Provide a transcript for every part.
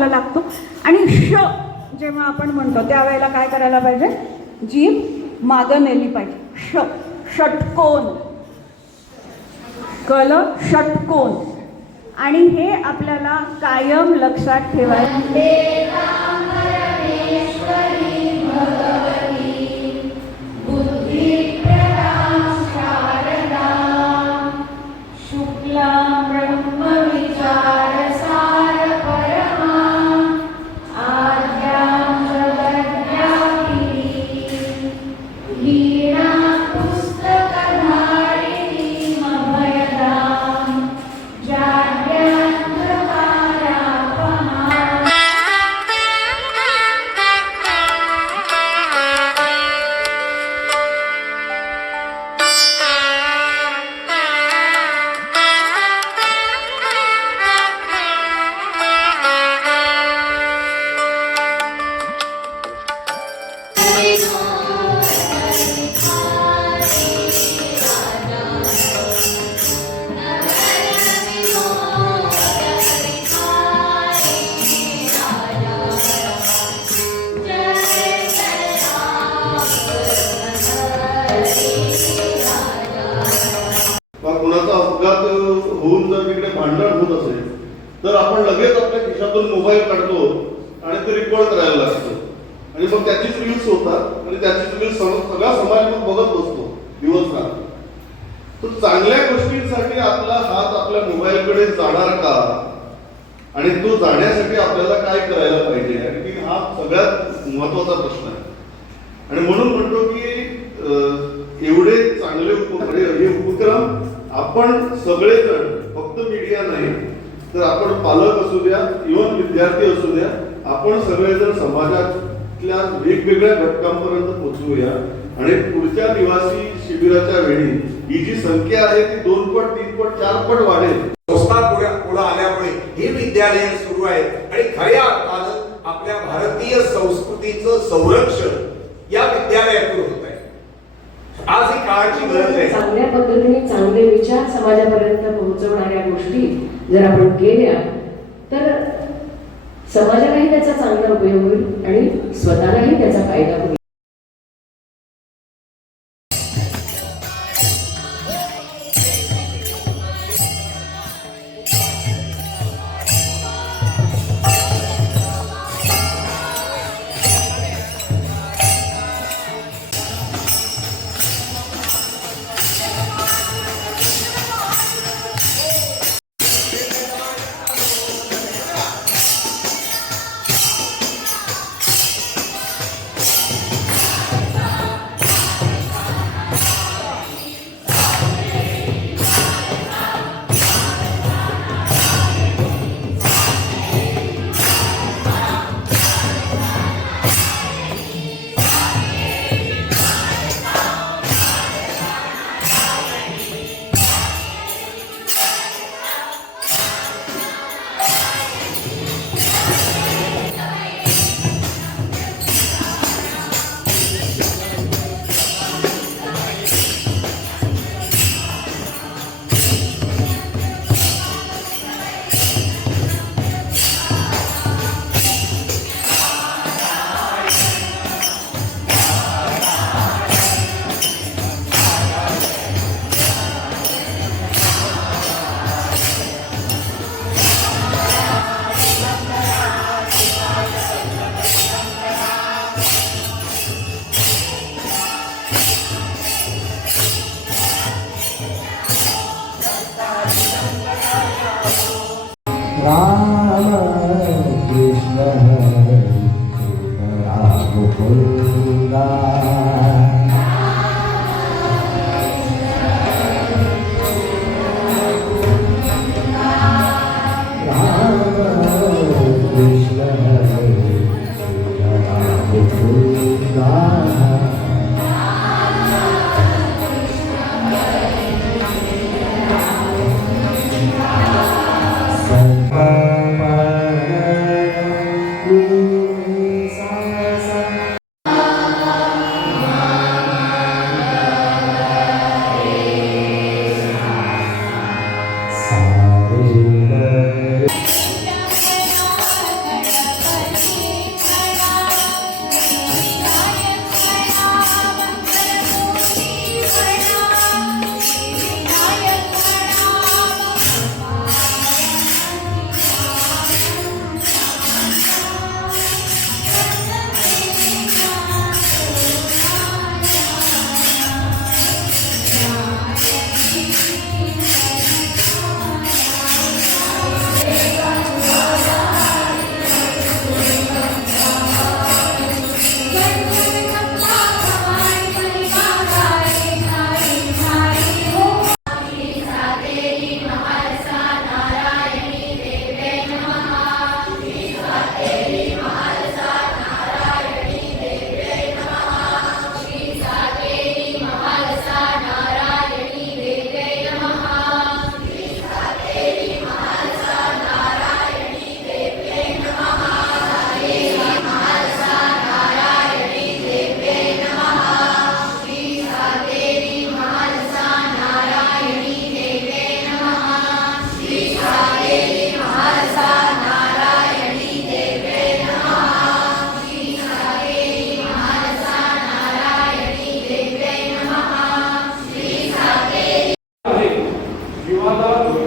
करायला लागतो. आणि श जेव्हा आपण म्हणतो त्यावेळेला काय करायला पाहिजे, जीभ मागं नेली पाहिजे. ष षटकोन, कळलं, षटकोन. आणि हे आपल्याला कायम लक्षात ठेवायचं. कुणाचा अपघात होऊन जर तिकडे भांडण होत असेल तर आपण लगेच आपल्या खिशातून मोबाईल काढतो आणि ते रेकॉर्ड करायला लागतो. आणि मग त्याचीच रील्स होतात आणि त्याचीच रील्स सगळा समाज मग बघत बसतो दिवसरात. तर चांगल्या गोष्टींसाठी आपला हात आपल्या मोबाईलकडे जाणार का, आणि तो जाण्यासाठी आपल्याला काय करायला पाहिजे, आणि हा सगळ्यात महत्वाचा प्रश्न आहे. आणि म्हणून म्हणतो की एवढे चांगले हे उपक्रम आपण सगळेजण, फक्त मीडिया नाही तर आपण पालक असू द्या, इव्हन विद्यार्थी असू द्या, आपण सगळेजण समाजातल्या वेगवेगळ्या घटकांपर्यंत पोहोचूया. आणि पुढच्या निवासी शिबिराच्या वेळी ही जी संख्या आहे ती 2 पट 3 पट 4 पट वाढेल. संस्था पुढे आल्यामुळे ही विद्यालय सुरू आहेत आणि खऱ्या अर्थानं आपल्या भारतीय संस्कृतीचं संरक्षण या विद्यालयातून होत आहे. आज ही काळाची गरज आहे. चांगल्या पद्धतीने चांगले विचार समाजापर्यंत पोहोचवणाऱ्या गोष्टी जर आपण केल्या तर समाजालाही त्याचा चांगला उपयोग होईल आणि स्वतःलाही त्याचा फायदा होईल. राम कृष्ण हरे राम मुकुंदा राम कृष्ण हरे राम मुकुंदा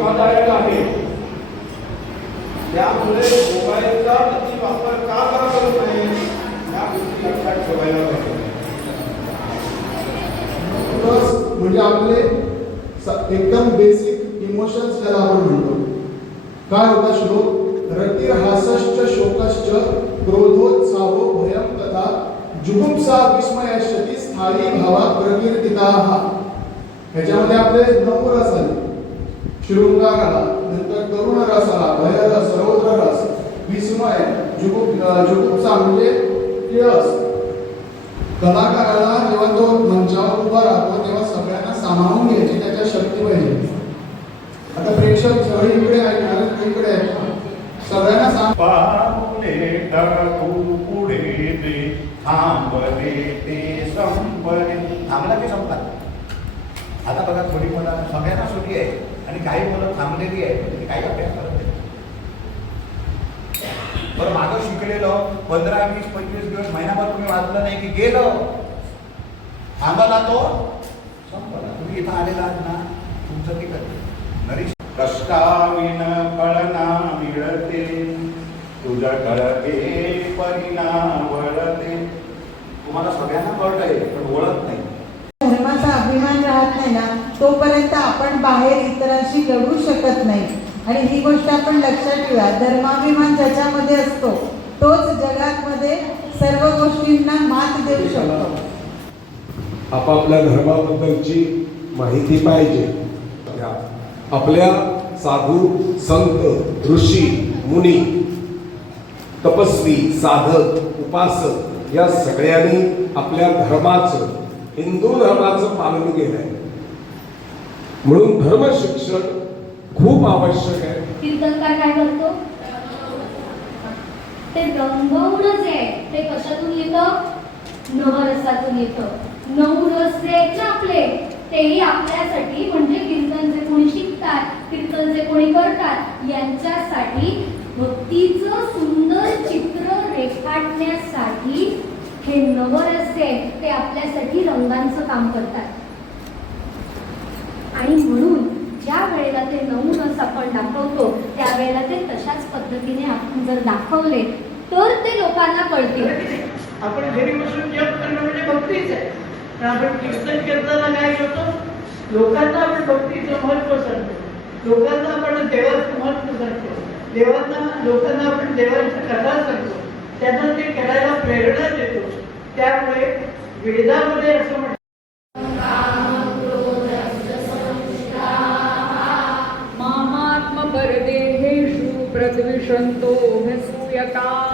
धोकादायक आहे. त्यामुळे मोबाईलचा अति वापर का करावा नाही या गोष्टी लक्षात ठेवायला पाहिजे. रस म्हणजे आपले एकदम बेसिक इमोशन्स त्याला आपण म्हणतो. काय होता श्लोक? रतिर्हासश्च शोकश्च क्रोधोत्साहो भयं तथा जुगुप्सा विस्मयश्चती स्थायी भावा प्रकीर्तिताः. ह्याच्यामध्ये आपले 9 रस आले. शृंगार आला, नंतर करुण रस आला, भय रस, रौद्र रस, विस्मय, जुगुप्सा म्हणजे किळस. कलाकाराला जेव्हा तो मंचावर उभा राहतो तेव्हा सगळ्यांना सामावून घ्यायची त्याच्या शक्ती पाहिजे. आता प्रेक्षक सगळे इकडे ऐकणार, इकडे ऐकणार, सगळ्यांना सांग. पाऊले टाकू पुढे दे, थांबले ते संपले. थांबला की संपला. आता बघा थोडी मुलं सगळ्यांना सुटी आहे आणि काही मुलं थांबलेली आहे म्हणजे काही अभ्यास करत नाही. बरं मागं शिकलेलं 15, 20, 25 दिवस महिनाभर तुम्ही वाचलं नाही की गेलं, थांबला तो संपला. तुम्ही इथं आलेला आहात ना, तुमचं ठीक आहे. नरीश कष्टाविन फळना मिळते, तुझ्या कळके परिणाम वळते. तुम्हाला सगळ्यांना कळत आहे पण ओळख नाही. धर्माचा अभिमान राहत नाही ना, तोपर्यंत आपण बाहेर इतरांशी लढू शकत नाही. आणि ही गोष्ट आपण लक्षात ठेवा. धर्माभिमान ज्याच्यामध्ये असतो तोच जगामध्ये सर्व गोष्टींना मात देऊ शकतो. आपापल्या धर्माबद्दलची माहिती पाहिजे. आपल्या साधू संत ऋषी मुनी तपस्वी साधक उपासक या सगळ्यांनी आपल्या धर्माचं, हिंदू धर्माचं पालन केलंय. म्हणून धर्म शिक्षण खूप आवश्यक आहे. कीर्तनकार काय करतो? ते रंगवणच आहे. ते कशातून येतं? नवरसातून येतं. 9 रस जे आहेत ना आपले, तेही आपल्यासाठी म्हणजे कीर्तन जे कोणी शिकतात, कीर्तन जे कोणी करतात, यांच्यासाठी भक्तीचं सुंदर चित्र रेखाटण्यासाठी हे नवरस आहेत, ते आपल्यासाठी रंगांचं काम करतात. आणि म्हणून ज्या वेळेला ते 9 रस आपण दाखवतो त्यावेळेला ते तशाच पद्धतीने आपण जर दाखवले तर ते लोकांना कळतील. आपण घरी बसून जप करणं म्हणजे भक्तीच आहे. पण आपण कीर्तन करताना काय करतो? लोकांना आपण भक्तीचं महत्व सांगतो, लोकांना आपण देवाचं महत्व सांगतो, लोकांना आपण देवाची कथा सांगतो, त्यांना ते करायला प्रेरणा देतो. त्यामुळे वेदामध्ये असं म्हणतात, परदेहेषु प्रद्विषन्तो ह्यसूयकाः.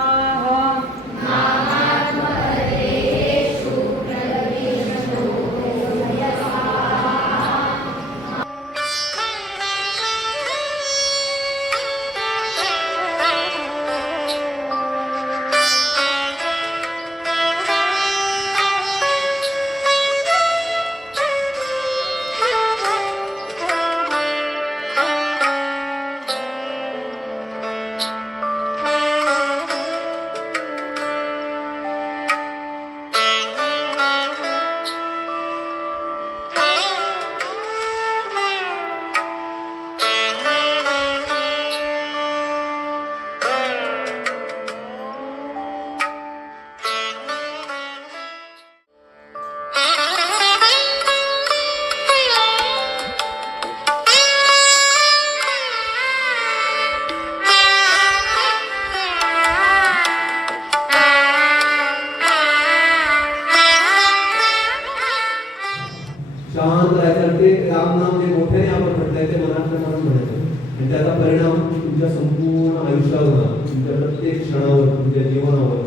शांत राहायचं. ते रामनाम जे मोठ्याने आपण म्हणताय ते मनातल्या मनात म्हणायचं आणि त्याचा परिणाम तुमच्या संपूर्ण आयुष्यावर होणार, तुमच्या प्रत्येक क्षणावर, तुमच्या जीवनावर.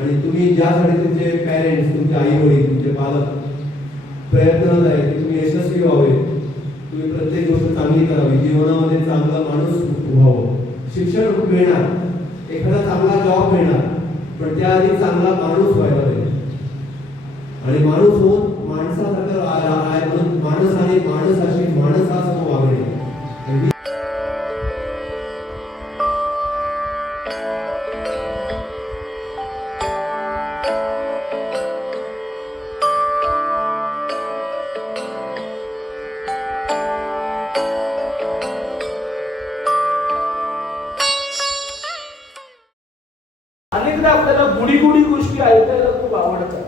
आणि तुम्ही ज्यासाठी तुमचे पॅरेंट्स, तुमचे आई वडील, तुमचे पालक प्रयत्न आहे की तुम्ही यशस्वी व्हावे, तुम्ही प्रत्येक गोष्ट चांगली करावी, जीवनामध्ये चांगला माणूस व्हावं. शिक्षण मिळणार, एखादा चांगला जॉब मिळणार, पण त्याआधी चांगला माणूस व्हायला पाहिजे. आणि माणूस होऊन माणसासारखं म्हणून माणसाने माणसाशी माणसासमोर वागणे. तिकडे आपल्याला गुडी गुडी गोष्टी ऐकायला खूप आवडतात,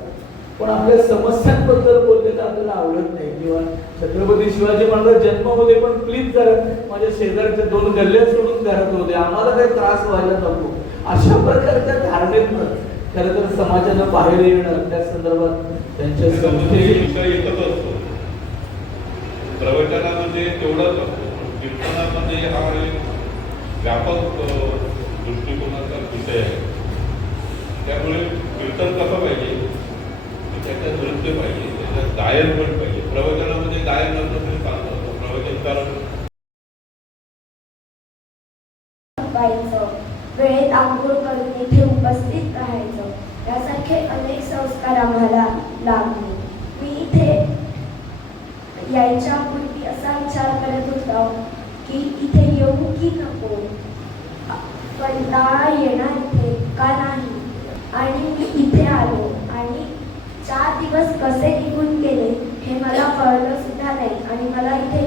पण आपल्या समस्यांबद्दल बोललेलं आपल्याला आवडत नाही. किंवा छत्रपती शिवाजी महाराज जन्म होते, पण प्लीज जरा माझ्या शेजारच्या 2 गल्ल्या सोडून घरात होते, आम्हाला काही त्रास व्हायला नको. अशा प्रकारच्या धारणेतनं खरं तर समाजाला बाहेर येणं, त्या संदर्भात त्यांच्या विषय एकच असतो. प्रवचनामध्ये तेवढंच असतो, पण कीर्तनामध्ये हा एक व्यापक दृष्टिकोनाचा विषय आहे. त्यामुळे कीर्तन कसं पाहिजे, त्याच्यात नृत्य पाहिजे, त्याच्यात गायन पण पाहिजे. प्रवचनामध्ये गायन नसलं तरी चालतं, प्रवचनकार वेळेत आंघोळ करून इथे उपस्थित राहायचं, यासारखे अनेक संस्कार आम्हाला लागले. मी इथे यायच्या पूर्वी असा विचार करत होतो की इथे येऊ की नको, कंटाळा येणार इथे का नाही. आणि मी इथे आलो आणि 4 दिवस कसे निघून गेले हे मला कळलं सुद्धा नाही. आणि मला इथे